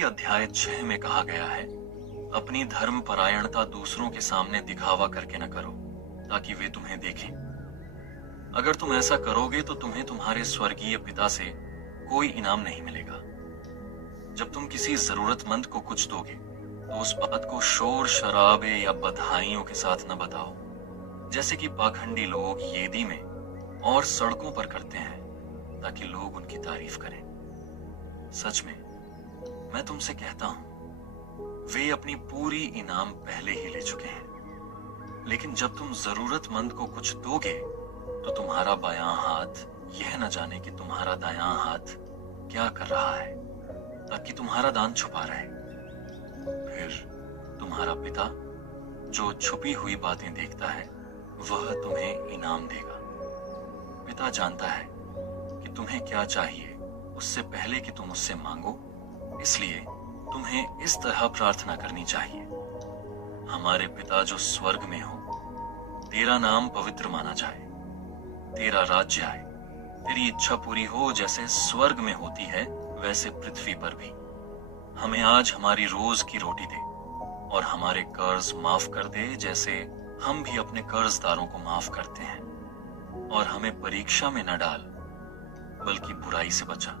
ही अध्याय 6 में कहा गया है, अपनी धर्म परायणता दूसरों के सामने दिखावा करके न करो, ताकि वे तुम्हें देखें। अगर तुम ऐसा करोगे तो तुम्हें तुम्हारे स्वर्गीय पिता से कोई इनाम नहीं मिलेगा। जब तुम किसी जरूरतमंद को कुछ दोगे तो उस बात को शोर शराबे या बधाइयों के साथ न बताओ, जैसे कि पाखंडी लोग येदी में और सड़कों पर करते हैं, ताकि लोग उनकी तारीफ करें। सच में मैं तुमसे कहता हूं, वे अपनी पूरी इनाम पहले ही ले चुके हैं। लेकिन जब तुम जरूरतमंद को कुछ दोगे तो तुम्हारा बायां हाथ यह न जाने कि तुम्हारा दायां हाथ क्या कर रहा है, ताकि तुम्हारा दान छुपा रहे। फिर तुम्हारा पिता जो छुपी हुई बातें देखता है, वह तुम्हें इनाम देगा। पिता जानता है कि तुम्हें क्या चाहिए उससे पहले कि तुम उससे मांगो, इसलिए तुम्हें इस तरह प्रार्थना करनी चाहिए। हमारे पिता जो स्वर्ग में हो, तेरा नाम पवित्र माना जाए, तेरा राज्य आए, तेरी इच्छा पूरी हो, जैसे स्वर्ग में होती है वैसे पृथ्वी पर भी। हमें आज हमारी रोज की रोटी दे, और हमारे कर्ज माफ कर दे, जैसे हम भी अपने कर्जदारों को माफ करते हैं। और हमें परीक्षा में न डाल, बल्कि बुराई से बचा।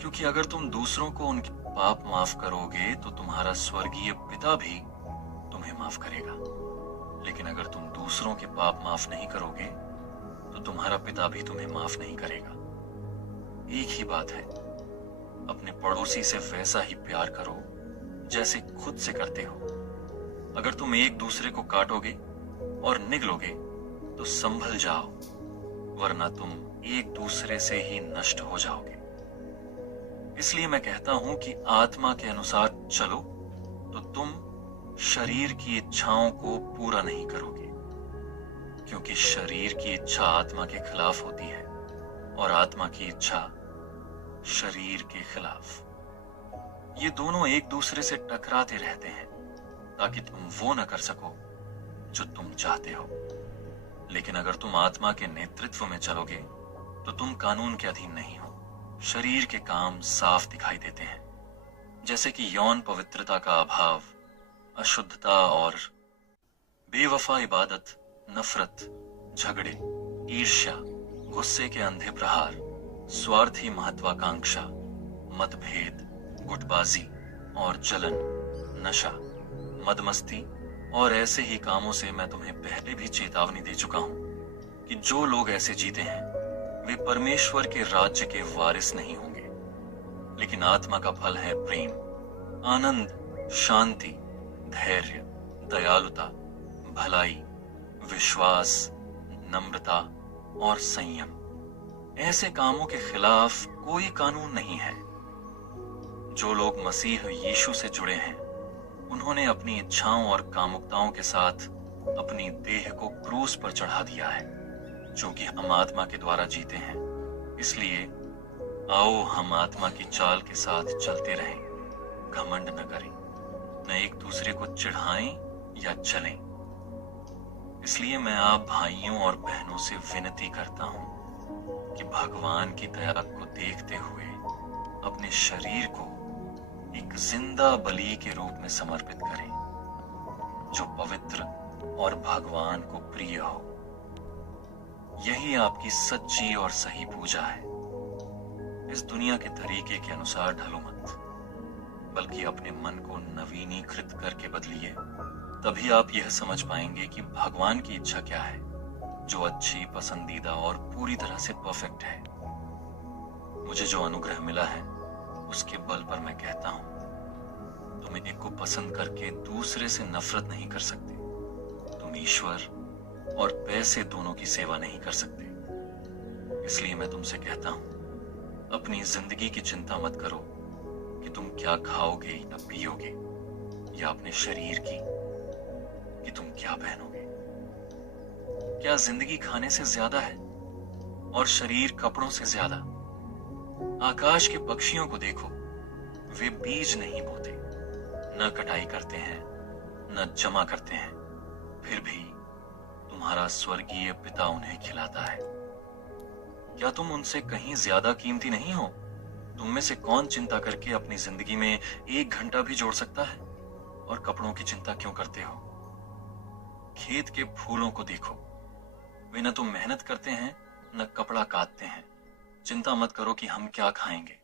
क्योंकि अगर तुम दूसरों को उनके पाप माफ करोगे तो तुम्हारा स्वर्गीय पिता भी तुम्हें माफ करेगा। लेकिन अगर तुम दूसरों के पाप माफ नहीं करोगे तो तुम्हारा पिता भी तुम्हें माफ नहीं करेगा। एक ही बात है, अपने पड़ोसी से वैसा ही प्यार करो जैसे खुद से करते हो। अगर तुम एक दूसरे को काटोगे और निगलोगे तो संभल जाओ, वरना तुम एक दूसरे से ही नष्ट हो जाओगे। इसलिए मैं कहता हूं कि आत्मा के अनुसार चलो तो तुम शरीर की इच्छाओं को पूरा नहीं करोगे, क्योंकि शरीर की इच्छा आत्मा के खिलाफ होती है और आत्मा की इच्छा शरीर के खिलाफ। ये दोनों एक दूसरे से टकराते रहते हैं, ताकि तुम वो न कर सको जो तुम चाहते हो। लेकिन अगर तुम आत्मा के नेतृत्व में चलोगे तो तुम कानून के अधीन नहीं हो। शरीर के काम साफ दिखाई देते हैं, जैसे कि यौन पवित्रता का अभाव, अशुद्धता और बेवफा इबादत, नफरत, झगड़े, ईर्ष्या, गुस्से के अंधे प्रहार, स्वार्थी महत्वाकांक्षा, मतभेद, गुटबाजी और जलन, नशा, मदमस्ती और ऐसे ही कामों से मैं तुम्हें पहले भी चेतावनी दे चुका हूं कि जो लोग ऐसे जीते हैं वे परमेश्वर के राज्य के वारिस नहीं होंगे। लेकिन आत्मा का फल है प्रेम, आनंद, शांति, धैर्य, दयालुता, भलाई, विश्वास, नम्रता और संयम। ऐसे कामों के खिलाफ कोई कानून नहीं है। जो लोग मसीह यीशु से जुड़े हैं, उन्होंने अपनी इच्छाओं और कामुकताओं के साथ अपनी देह को क्रूस पर चढ़ा दिया है। क्योंकि हम आत्मा के द्वारा जीते हैं, इसलिए आओ हम आत्मा की चाल के साथ चलते रहें, घमंड न करें, न एक दूसरे को चिढ़ाएं या जलें। इसलिए मैं आप भाइयों और बहनों से विनती करता हूं कि भगवान की दया को देखते हुए अपने शरीर को एक जिंदा बलि के रूप में समर्पित करें, जो पवित्र और भगवान को प्रिय हो। यही आपकी सच्ची और सही पूजा है। इस दुनिया के तरीके के अनुसार ढलो मत, बल्कि अपने मन को नवीनीकृत करके बदलिए। तभी आप यह समझ पाएंगे कि भगवान की इच्छा क्या है, जो अच्छी, पसंदीदा और पूरी तरह से परफेक्ट है। मुझे जो अनुग्रह मिला है उसके बल पर मैं कहता हूं, तुम एक को पसंद करके दूसरे से नफरत नहीं कर सकते। तुम ईश्वर और पैसे दोनों की सेवा नहीं कर सकते। इसलिए मैं तुमसे कहता हूं, अपनी जिंदगी की चिंता मत करो कि तुम क्या खाओगे या पियोगे, या अपने शरीर की कि तुम क्या पहनोगे। क्या जिंदगी खाने से ज्यादा है और शरीर कपड़ों से ज्यादा? आकाश के पक्षियों को देखो, वे बीज नहीं बोते, न कटाई करते हैं, न जमा करते हैं, फिर भी तुम्हारा स्वर्गीय पिता उन्हें खिलाता है। क्या तुम उनसे कहीं ज्यादा कीमती नहीं हो? तुम में से कौन चिंता करके अपनी जिंदगी में 1 घंटा भी जोड़ सकता है? और कपड़ों की चिंता क्यों करते हो? खेत के फूलों को देखो, वे न तो मेहनत करते हैं न कपड़ा काटते हैं। चिंता मत करो कि हम क्या खाएंगे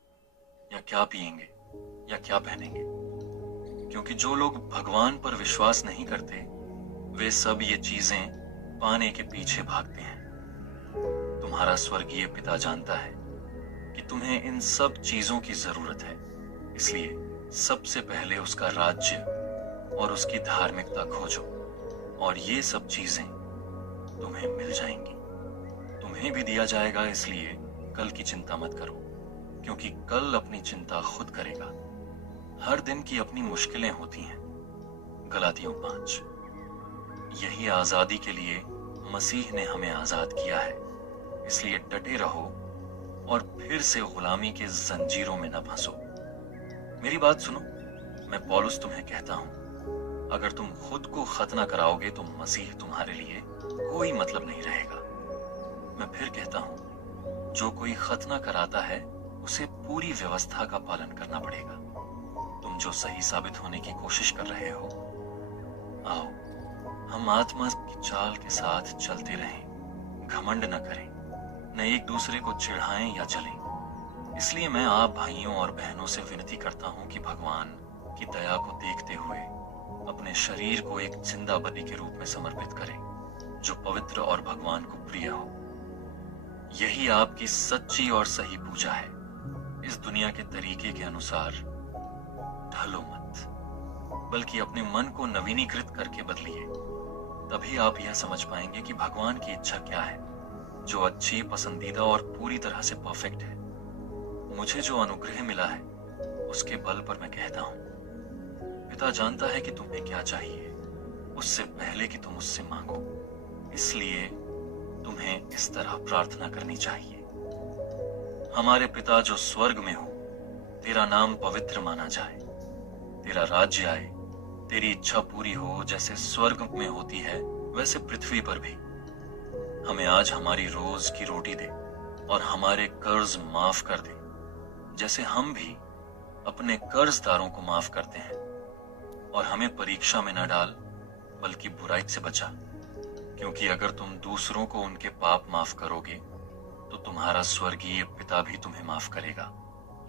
या क्या पिएंगे या क्या पहनेंगे, क्योंकि जो लोग भगवान पर विश्वास नहीं करते वे सब ये चीजें पाने के पीछे भागते हैं। तुम्हारा स्वर्गीय पिता जानता है कि तुम्हें इन सब चीजों की जरूरत है, इसलिए सबसे पहले उसका राज्य और उसकी धार्मिकता खोजो और ये सब चीजें तुम्हें मिल जाएंगी। तुम्हें भी दिया जाएगा, इसलिए कल की चिंता मत करो, क्योंकि कल अपनी चिंता खुद करेगा। हर दिन की अपनी मुश्किलें होती हैं। गलातियों 5। यही आजादी के लिए मसीह ने हमें आजाद किया है, इसलिए डटे रहो और फिर से गुलामी के जंजीरों में न फंसो। मेरी बात सुनो, मैं पौलुस तुम्हें कहता हूं, अगर तुम खुद को खतना कराओगे तो मसीह तुम्हारे लिए कोई मतलब नहीं रहेगा। मैं फिर कहता हूं, जो कोई खतना कराता है उसे पूरी व्यवस्था का पालन करना पड़ेगा। तुम जो सही साबित होने की कोशिश कर रहे हो, आओ हम आत्मा की चाल के साथ चलते रहें, घमंड न करें, न एक दूसरे को चिढ़ाएं या जलें। इसलिए मैं आप भाइयों और बहनों से विनती करता हूं कि भगवान की दया को देखते हुए अपने शरीर को एक जिंदा बलि के रूप में समर्पित करें, जो पवित्र और भगवान को प्रिय हो। यही आपकी सच्ची और सही पूजा है। इस दुनिया के तरीके के अनुसार ढलो मत, बल्कि अपने मन को नवीनीकृत करके बदलिए। तभी आप यह समझ पाएंगे कि भगवान की इच्छा क्या है, जो अच्छी, पसंदीदा और पूरी तरह से परफेक्ट है। मुझे जो अनुग्रह मिला है उसके बल पर मैं कहता हूं, पिता जानता है कि तुम्हें क्या चाहिए उससे पहले कि तुम उससे मांगो। इसलिए तुम्हें इस तरह प्रार्थना करनी चाहिए, हमारे पिता जो स्वर्ग में हो, तेरा नाम पवित्र माना जाए, तेरा राज्य आए, तेरी इच्छा पूरी हो जैसे स्वर्ग में होती है वैसे पृथ्वी पर भी। हमें आज हमारी रोज की रोटी दे और हमारे कर्ज माफ कर दे, जैसे हम भी अपने कर्जदारों को माफ करते हैं। और हमें परीक्षा में न डाल, बल्कि बुराई से बचा, क्योंकि अगर तुम दूसरों को उनके पाप माफ करोगे तो तुम्हारा स्वर्गीय पिता भी तुम्हें माफ करेगा।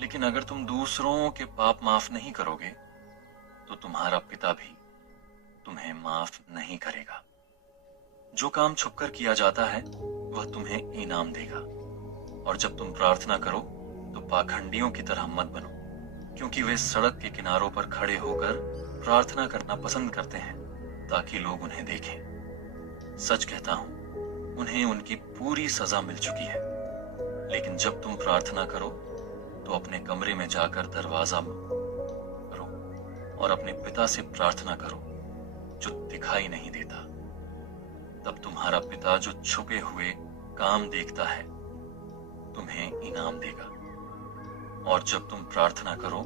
लेकिन अगर तुम दूसरों के पाप माफ नहीं करोगे तो तुम्हारा पिता भी तुम्हें माफ नहीं करेगा। जो काम छुपकर किया जाता है वह तुम्हें इनाम देगा। और जब तुम प्रार्थना करो तो पाखंडियों की तरह मत बनो, क्योंकि वे सड़क के किनारों पर खड़े होकर प्रार्थना करना पसंद करते हैं ताकि लोग उन्हें देखें। सच कहता हूं, उन्हें उनकी पूरी सजा मिल चुकी है। लेकिन जब तुम प्रार्थना करो तो अपने कमरे में जाकर दरवाजा करो और अपने पिता से प्रार्थना करो जो दिखाई नहीं देता। तब तुम्हारा पिता जो छुपे हुए काम देखता है तुम्हें इनाम देगा। और जब तुम प्रार्थना करो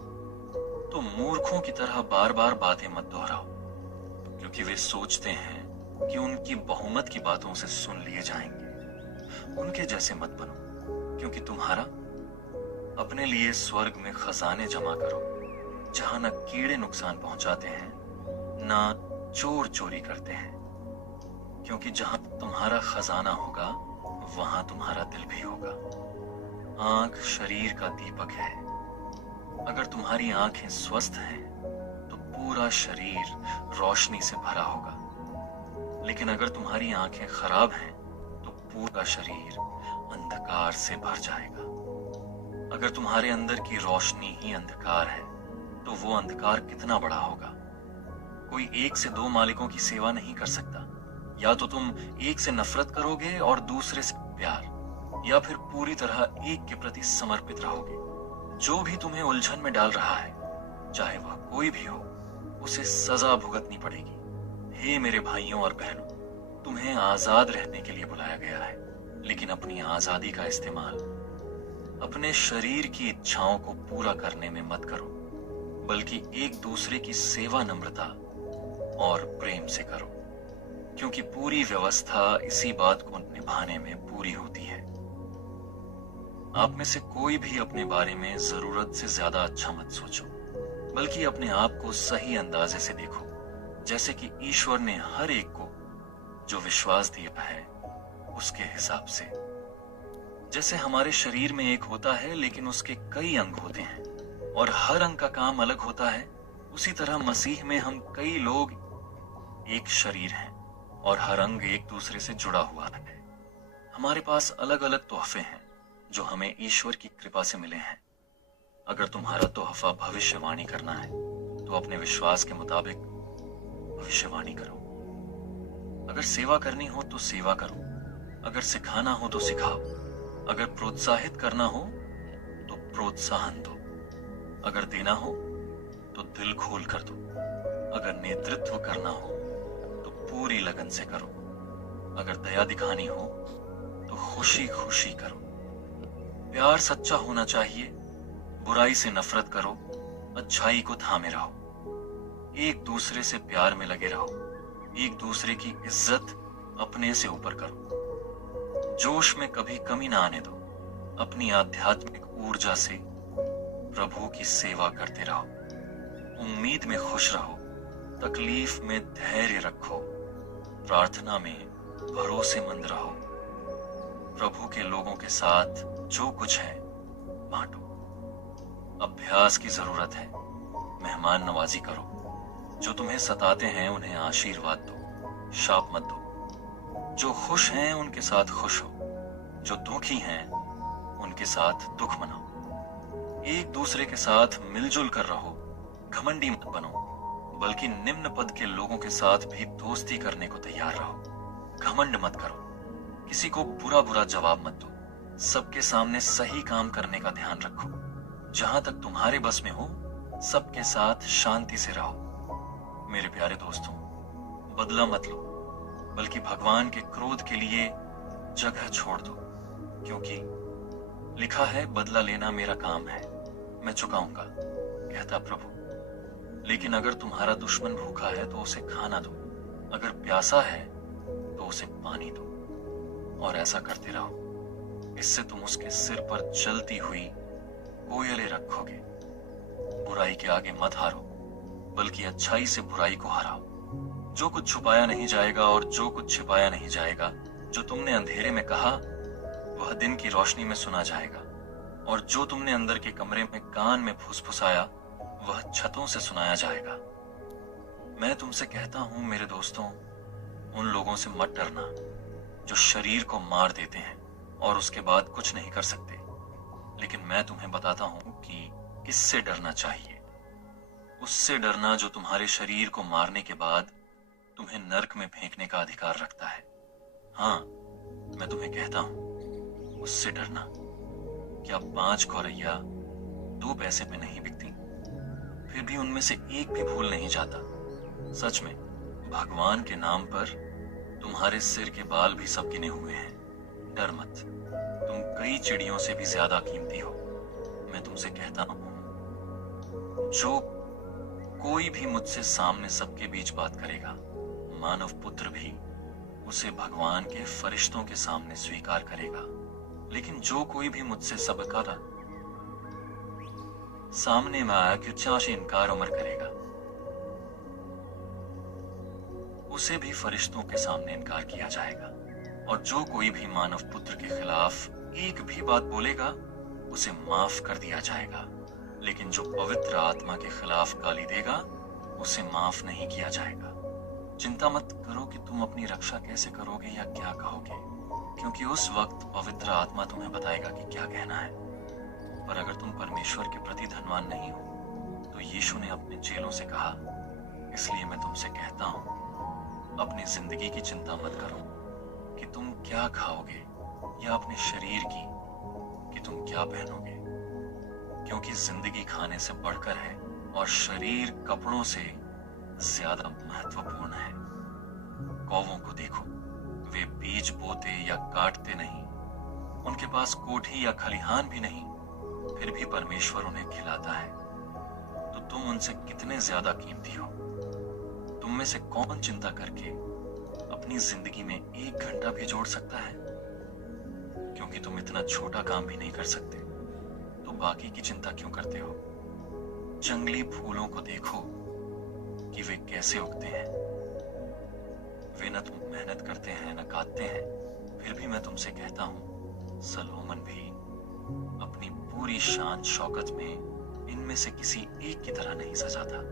तो मूर्खों की तरह बार बार बातें मत दोहराओ, क्योंकि वे सोचते हैं कि उनकी बहुमत की बातों से सुन लिए जाएंगे। उनके जैसे मत बनो, क्योंकि तुम्हारा अपने लिए स्वर्ग में खजाने जमा करो, जहां न कीड़े नुकसान पहुंचाते हैं न चोर चोरी करते हैं। क्योंकि जहां तुम्हारा खजाना होगा वहां तुम्हारा दिल भी होगा। आंख शरीर का दीपक है। अगर तुम्हारी आंखें स्वस्थ हैं तो पूरा शरीर रोशनी से भरा होगा, लेकिन अगर तुम्हारी आंखें खराब हैं तो पूरा शरीर अंधकार से भर जाएगा। अगर तुम्हारे अंदर की रोशनी ही अंधकार है तो वो अंधकार कितना बड़ा होगा। कोई 1 से 2 मालिकों की सेवा नहीं कर सकता। या तो तुम एक से नफरत करोगे और दूसरे से प्यार, या फिर पूरी तरह एक के प्रति समर्पित रहोगे। जो भी तुम्हें उलझन में डाल रहा है, चाहे वह कोई भी हो, उसे सजा भुगतनी पड़ेगी। हे मेरे भाइयों और बहनों, तुम्हें आजाद रहने के लिए बुलाया गया है, लेकिन अपनी आजादी का इस्तेमाल अपने शरीर की इच्छाओं को पूरा करने में मत करो, बल्कि एक दूसरे की सेवा नम्रता और प्रेम से करो, क्योंकि पूरी व्यवस्था इसी बात को निभाने में पूरी होती है। आप में से कोई भी अपने बारे में जरूरत से ज्यादा अच्छा मत सोचो, बल्कि अपने आप को सही अंदाजे से देखो, जैसे कि ईश्वर ने हर एक को जो विश्वास दिया है उसके हिसाब से। जैसे हमारे शरीर में एक होता है लेकिन उसके कई अंग होते हैं और हर अंग का काम अलग होता है, उसी तरह मसीह में हम कई लोग एक शरीर हैं और हर अंग एक दूसरे से जुड़ा हुआ है। हमारे पास अलग अलग तोहफे हैं जो हमें ईश्वर की कृपा से मिले हैं। अगर तुम्हारा तोहफा भविष्यवाणी करना है तो अपने विश्वास के मुताबिक भविष्यवाणी करो। अगर सेवा करनी हो तो सेवा करो, अगर सिखाना हो तो सिखाओ, अगर प्रोत्साहित करना हो तो प्रोत्साहन दो, अगर देना हो तो दिल खोल कर दो, अगर नेतृत्व करना हो तो पूरी लगन से करो, अगर दया दिखानी हो तो खुशी खुशी करो। प्यार सच्चा होना चाहिए, बुराई से नफरत करो, अच्छाई को थामे रहो। एक दूसरे से प्यार में लगे रहो, एक दूसरे की इज्जत अपने से ऊपर करो। जोश में कभी कमी ना आने दो, अपनी आध्यात्मिक ऊर्जा से प्रभु की सेवा करते रहो। उम्मीद में खुश रहो, तकलीफ में धैर्य रखो, प्रार्थना में भरोसेमंद रहो। प्रभु के लोगों के साथ जो कुछ है बांटो। अभ्यास की जरूरत है, मेहमान नवाजी करो। जो तुम्हें सताते हैं उन्हें आशीर्वाद दो, शाप मत दो। जो खुश हैं उनके साथ खुश हो, जो दुखी हैं उनके साथ दुख मनाओ। एक दूसरे के साथ मिलजुल कर रहो, घमंडी मत बनो, बल्कि निम्न पद के लोगों के साथ भी दोस्ती करने को तैयार रहो। घमंड मत करो, किसी को बुरा बुरा जवाब मत दो, सबके सामने सही काम करने का ध्यान रखो। जहां तक तुम्हारे बस में हो सबके साथ शांति से रहो। मेरे प्यारे दोस्तों, बदला मत लो, बल्कि भगवान के क्रोध के लिए जगह छोड़ दो, क्योंकि लिखा है बदला लेना मेरा काम है, मैं चुकाऊंगा, कहता प्रभु। लेकिन अगर तुम्हारा दुश्मन भूखा है तो उसे खाना दो, अगर प्यासा है तो उसे पानी दो, और ऐसा करते रहो। इससे तुम उसके सिर पर जलती हुई कोयले रखोगे। बुराई के आगे मत हारो, बल्कि अच्छाई से बुराई को हराओ। जो कुछ छुपाया नहीं जाएगा और जो कुछ छिपाया नहीं जाएगा, जो तुमने अंधेरे में कहा वह दिन की रोशनी में सुना जाएगा, और जो तुमने अंदर के कमरे में कान में फुसफुसाया वह छतों से सुनाया जाएगा। मैं तुमसे कहता हूं मेरे दोस्तों, उन लोगों से मत डरना जो शरीर को मार देते हैं और उसके बाद कुछ नहीं कर सकते। लेकिन मैं तुम्हें बताता हूं कि किससे डरना चाहिए। उससे डरना जो तुम्हारे शरीर को मारने के बाद तुम्हें नरक में फेंकने का अधिकार रखता है। हाँ, मैं तुम्हें कहता हूं, उससे डरना। क्या 5 गौरैया 2 पैसे पे नहीं बिकती? फिर भी उनमें से एक भी भूल नहीं जाता। सच में भगवान के नाम पर तुम्हारे सिर के बाल भी सब गिने हुए हैं। डर मत, तुम कई चिड़ियों से भी ज्यादा कीमती हो। मैं तुमसे कहता हूं, जो कोई भी मुझसे सामने सबके बीच बात करेगा, मानव पुत्र भी उसे भगवान के फरिश्तों के सामने स्वीकार करेगा। लेकिन जो कोई भी मुझसे सबका सामने में आया कृत्या से इनकार उमर करेगा, उसे भी फरिश्तों के सामने इनकार किया जाएगा। और जो कोई भी मानव पुत्र के खिलाफ एक भी बात बोलेगा उसे माफ कर दिया जाएगा। लेकिन जो पवित्र आत्मा के खिलाफ गाली देगा उसे माफ नहीं किया जाएगा। चिंता मत करो कि तुम अपनी रक्षा कैसे करोगे या क्या कहोगे, क्योंकि उस वक्त पवित्र आत्मा तुम्हें बताएगा कि क्या कहना है। पर अगर तुम परमेश्वर के प्रति धनवान नहीं हो तो यीशु ने अपने चेलों से कहा, इसलिए मैं तुमसे कहता हूं, अपनी जिंदगी की चिंता मत करो कि तुम क्या खाओगे, या अपने शरीर की कि तुम क्या पहनोगे, क्योंकि जिंदगी खाने से बढ़कर है और शरीर कपड़ों से ज्यादा महत्वपूर्ण है। कौवों को देखो, वे बीज बोते या काटते नहीं, उनके पास कोठी या खलिहान भी नहीं, फिर भी परमेश्वर उन्हें खिलाता है। तो तुम उनसे कितने ज्यादा कीमती हो। तुम में से कौन चिंता करके अपनी जिंदगी में 1 घंटा भी जोड़ सकता है? क्योंकि क्योंकि तुम इतना छोटा काम भी नहीं कर सकते, तो बाकी की चिंता क्यों करते हो? जंगली फूलों को देखो कि वे कैसे उगते हैं। वे न तो मेहनत करते हैं न काटते हैं, फिर भी मैं तुमसे कहता हूं, सलोमन भी अपनी पूरी शान शौकत में इनमें से किसी एक की तरह नहीं सजा था।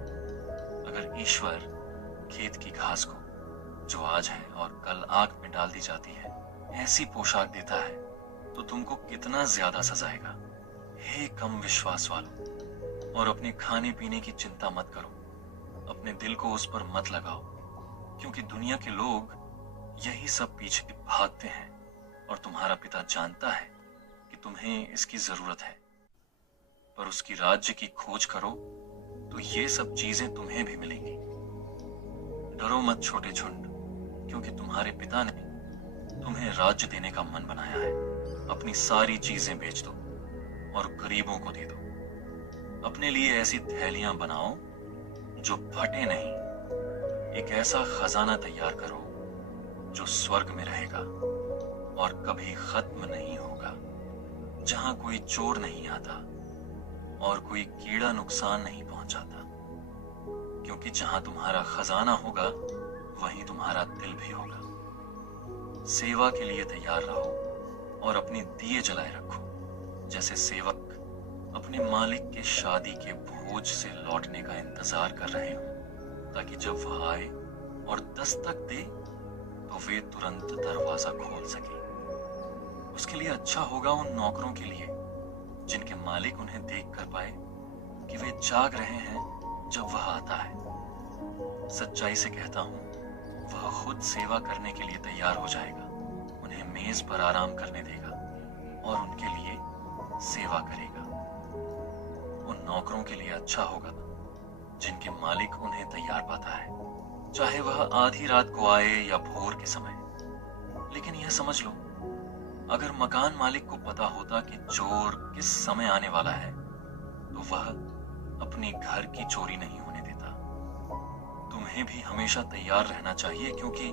अगर ईश्वर खेत की घास को, जो आज है और कल आग में डाल दी जाती है, ऐसी पोशाक देता है, तो तुमको कितना ज्यादा सजाएगा। हे कम विश्वास वालों, और अपने खाने पीने की चिंता मत करो, अपने दिल को उस पर मत लगाओ, क्योंकि दुनिया के लोग यही सब पीछे भागते हैं, और तुम्हारा पिता जानता है कि तुम्हें इसकी जरूरत है। पर उसकी राज्य की खोज करो तो ये सब चीजें तुम्हें भी मिलेंगी। डरो मत छोटे झुंड, क्योंकि तुम्हारे पिता ने तुम्हें राज्य देने का मन बनाया है। अपनी सारी चीजें बेच दो और गरीबों को दे दो। अपने लिए ऐसी थैलियां बनाओ जो फटे नहीं। एक ऐसा खजाना तैयार करो जो स्वर्ग में रहेगा और कभी खत्म नहीं होगा, जहां कोई चोर नहीं आता और कोई कीड़ा नुकसान नहीं पहुंचाता। क्योंकि जहां तुम्हारा खजाना होगा वहीं तुम्हारा दिल भी होगा। सेवा के लिए तैयार रहो और अपने दिए जलाए रखो, जैसे सेवक अपने मालिक के शादी के भोज से लौटने का इंतजार कर रहे हो, ताकि जब वह आए और दस्तक दे तो वे तुरंत दरवाजा खोल सके। उसके लिए अच्छा होगा उन नौकरों के लिए जिनके मालिक उन्हें देख कर पाए कि वे जाग रहे हैं जब वह आता है। सच्चाई से कहता हूं, वह खुद सेवा करने के लिए तैयार हो जाएगा, उन्हें मेज पर आराम करने देगा और उनके लिए सेवा करेगा। उन नौकरों के लिए अच्छा होगा जिनके मालिक उन्हें तैयार पाता है, चाहे वह आधी रात को आए या भोर के समय। लेकिन यह समझ लो, अगर मकान मालिक को पता होता कि चोर किस समय आने वाला है, तो वह अपने घर की चोरी नहीं होने देता। तुम्हें भी हमेशा तैयार रहना चाहिए, क्योंकि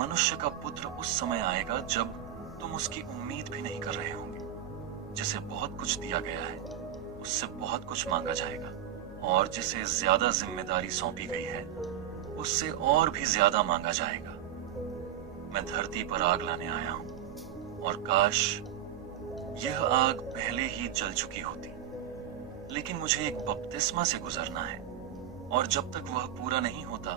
मनुष्य का पुत्र उस समय आएगा जब तुम उसकी उम्मीद भी नहीं कर रहे होंगे। जिसे बहुत कुछ दिया गया है उससे बहुत कुछ मांगा जाएगा, और जिसे ज्यादा जिम्मेदारी सौंपी गई है उससे और भी ज्यादा मांगा जाएगा। मैं धरती पर आग लाने आया हूं, और काश यह आग पहले ही जल चुकी होती, लेकिन मुझे एक बपतिस्मा से गुजरना है, और जब तक वह पूरा नहीं होता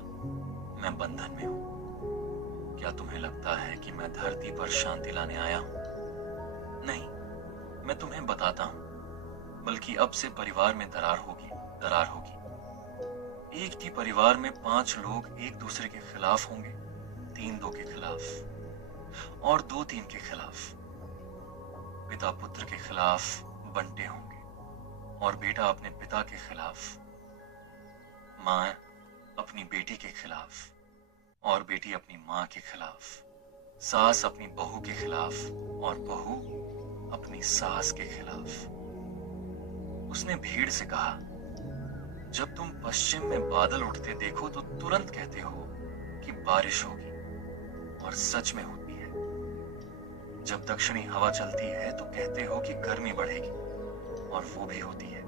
मैं बंधन में हूं। क्या तुम्हें लगता है कि मैं धरती पर शांति लाने आया हूं? नहीं, मैं तुम्हें बताता हूं, बल्कि अब से परिवार में दरार होगी, दरार होगी। एक ही परिवार में 5 लोग एक दूसरे के खिलाफ होंगे, 3 2 के खिलाफ और 2 3 के खिलाफ। पिता पुत्र के खिलाफ बंटे होंगे, और बेटा अपने पिता के खिलाफ, माँ अपनी बेटी के खिलाफ और बेटी अपनी माँ के खिलाफ, सास अपनी बहू के खिलाफ और बहू अपनी सास के खिलाफ। उसने भीड़ से कहा, जब तुम पश्चिम में बादल उठते देखो तो तुरंत कहते हो कि बारिश होगी, और सच में होती है। जब दक्षिणी हवा चलती है तो कहते हो कि गर्मी बढ़ेगी, और वो भी होती है।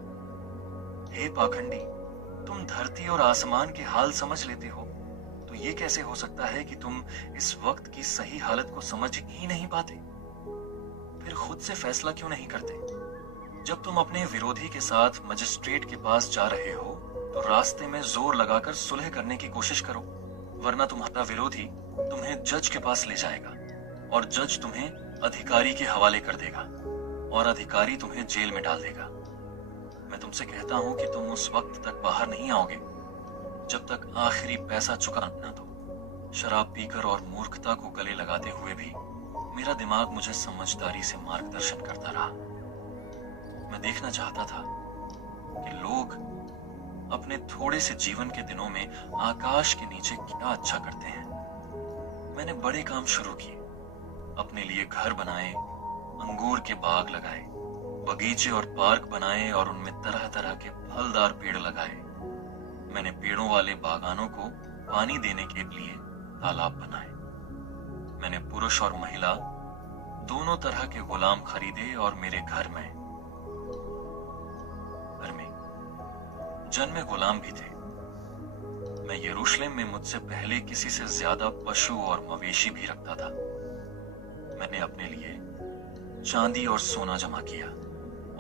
हे पाखंडी, तुम धरती और आसमान के हाल समझ लेते हो, तो ये कैसे हो सकता है कि तुम इस वक्त की सही हालत को समझ ही नहीं पाते? फिर खुद से फैसला क्यों नहीं करते? जब तुम अपने विरोधी के साथ मजिस्ट्रेट के पास जा रहे हो तो रास्ते में जोर लगाकर सुलह करने की कोशिश करो, वरना तुम्हारा विरोधी तुम्हें जज के पास ले जाएगा, और जज तुम्हें अधिकारी के हवाले कर देगा, और अधिकारी तुम्हें जेल में डाल देगा। मैं तुमसे कहता हूं कि तुम उस वक्त तक बाहर नहीं आओगे जब तक आखिरी पैसा चुका न दो। शराब पीकर और मूर्खता को गले लगाते हुए भी मेरा दिमाग मुझे समझदारी से मार्गदर्शन करता रहा। मैं देखना चाहता था कि लोग अपने थोड़े से जीवन के दिनों में आकाश के नीचे क्या अच्छा करते हैं। मैंने बड़े काम शुरू किए, अपने लिए घर बनाए, अंगूर के बाग लगाए, बगीचे और पार्क बनाए, और उनमें तरह तरह के फलदार पेड़ लगाए। मैंने पेड़ों वाले बागानों को पानी देने के लिए तालाब बनाए। मैंने पुरुष और महिला दोनों तरह के गुलाम खरीदे और मेरे घर में जन्मे गुलाम भी थे। मैं यरूशलेम में मुझसे पहले किसी से ज्यादा पशु और मवेशी भी रखता था। मैंने अपने लिए चांदी और सोना जमा किया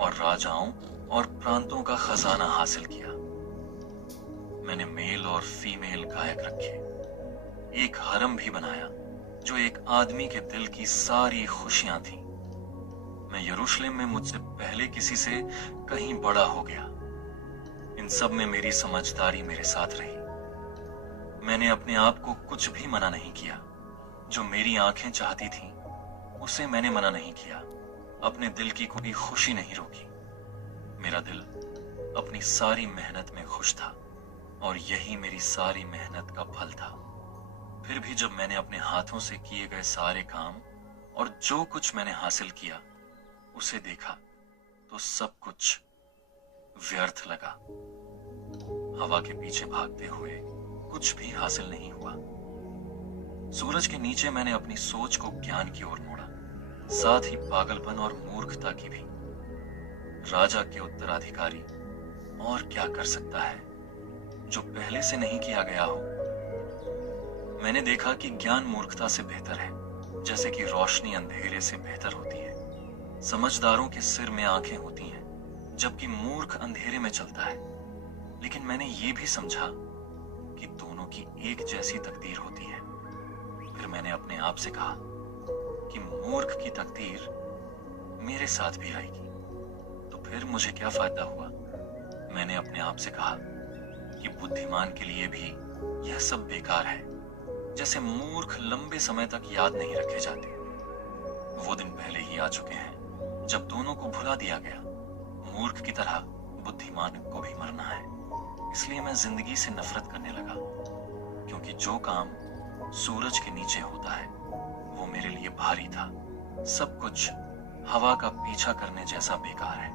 और राजाओं और प्रांतों का खजाना हासिल किया। मैंने मेल और फीमेल गायक रखे, एक हरम भी बनाया जो एक आदमी के दिल की सारी खुशियां थी। मैं यरूशलेम में मुझसे पहले किसी से कहीं बड़ा हो गया। इन सब में मेरी समझदारी मेरे साथ रही। मैंने अपने आप को कुछ भी मना नहीं किया। जो मेरी आंखें चाहती थीं, उसे मैंने मना नहीं किया। अपने दिल की कोई खुशी नहीं रोकी। मेरा दिल अपनी सारी मेहनत में खुश था और यही मेरी सारी मेहनत का फल था। फिर भी जब मैंने अपने हाथों से किए गए सारे काम और जो कुछ मैंने हासिल किया उसे देखा तो सब कुछ व्यर्थ लगा। हवा के पीछे भागते हुए कुछ भी हासिल नहीं हुआ। सूरज के नीचे मैंने अपनी सोच को ज्ञान की ओर मोड़ा, साथ ही पागलपन और मूर्खता की भी। राजा के उत्तराधिकारी और क्या कर सकता है जो पहले से नहीं किया गया हो। मैंने देखा कि ज्ञान मूर्खता से बेहतर है, जैसे कि रोशनी अंधेरे से बेहतर होती है। समझदारों के सिर में आंखें होती हैं, जबकि मूर्ख अंधेरे में चलता है। लेकिन मैंने ये भी समझा कि दोनों की एक जैसी तकदीर होती है। फिर मैंने अपने आप से कहा कि मूर्ख की तकदीर मेरे साथ भी आएगी, तो फिर मुझे क्या फायदा हुआ। मैंने अपने आप से कहा कि बुद्धिमान के लिए भी यह सब बेकार है, जैसे मूर्ख लंबे समय तक याद नहीं रखे जाते। वो दिन पहले ही आ चुके हैं जब दोनों को भुला दिया गया। मूर्ख की तरह बुद्धिमान को भी मरना है। इसलिए मैं जिंदगी से नफरत करने लगा, क्योंकि जो काम सूरज के नीचे होता है वो मेरे लिए भारी था। सब कुछ हवा का पीछा करने जैसा बेकार है।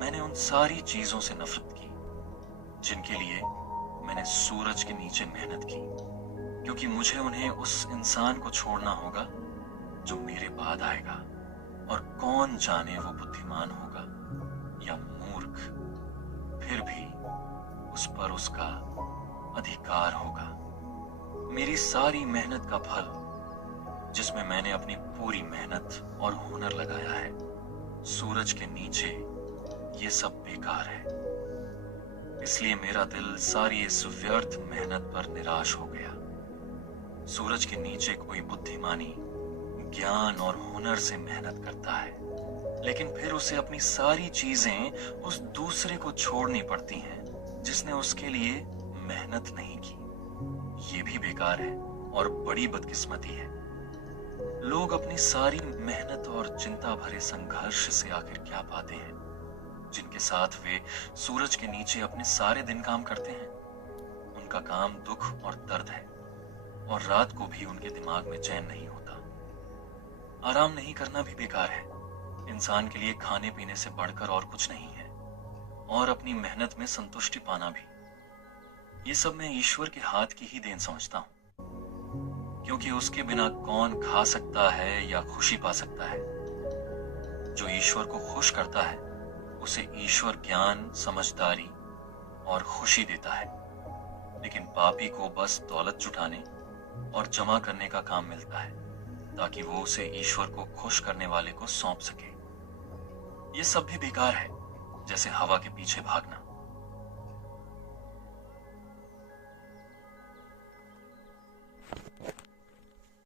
मैंने उन सारी चीजों से नफरत की जिनके लिए मैंने सूरज के नीचे मेहनत की, क्योंकि मुझे उन्हें उस इंसान को छोड़ना होगा जो मेरे बाद आएगा। और कौन जाने वो बुद्धिमान होगा या मूर्ख, फिर भी उस पर उसका अधिकार होगा। मेरी सारी मेहनत का फल, जिसमें मैंने अपनी पूरी मेहनत और हुनर लगाया है, सूरज के नीचे ये सब बेकार है। इसलिए मेरा दिल सारी इस व्यर्थ मेहनत पर निराश हो गया। सूरज के नीचे कोई बुद्धिमानी, ज्ञान और हुनर से मेहनत करता है, लेकिन फिर उसे अपनी सारी चीजें उस दूसरे को छोड़नी पड़ती हैं जिसने उसके लिए मेहनत नहीं की। ये भी बेकार है और बड़ी बदकिस्मती है। लोग अपनी सारी मेहनत और चिंता भरे संघर्ष से आखिर क्या पाते हैं, जिनके साथ वे सूरज के नीचे अपने सारे दिन काम करते हैं। उनका काम दुख और दर्द है, और रात को भी उनके दिमाग में चैन नहीं होता। आराम नहीं करना भी बेकार है। इंसान के लिए खाने पीने से बढ़कर और कुछ नहीं है, और अपनी मेहनत में संतुष्टि पाना भी। ये सब मैं ईश्वर के हाथ की ही देन समझता हूं, क्योंकि उसके बिना कौन खा सकता है या खुशी पा सकता है। जो ईश्वर को खुश करता है उसे ईश्वर ज्ञान, समझदारी और खुशी देता है, लेकिन पापी को बस दौलत जुटाने और जमा करने का काम मिलता है, ताकि वो उसे ईश्वर को खुश करने वाले को सौंप सके। ये सब भी बेकार है, जैसे हवा के पीछे भागना।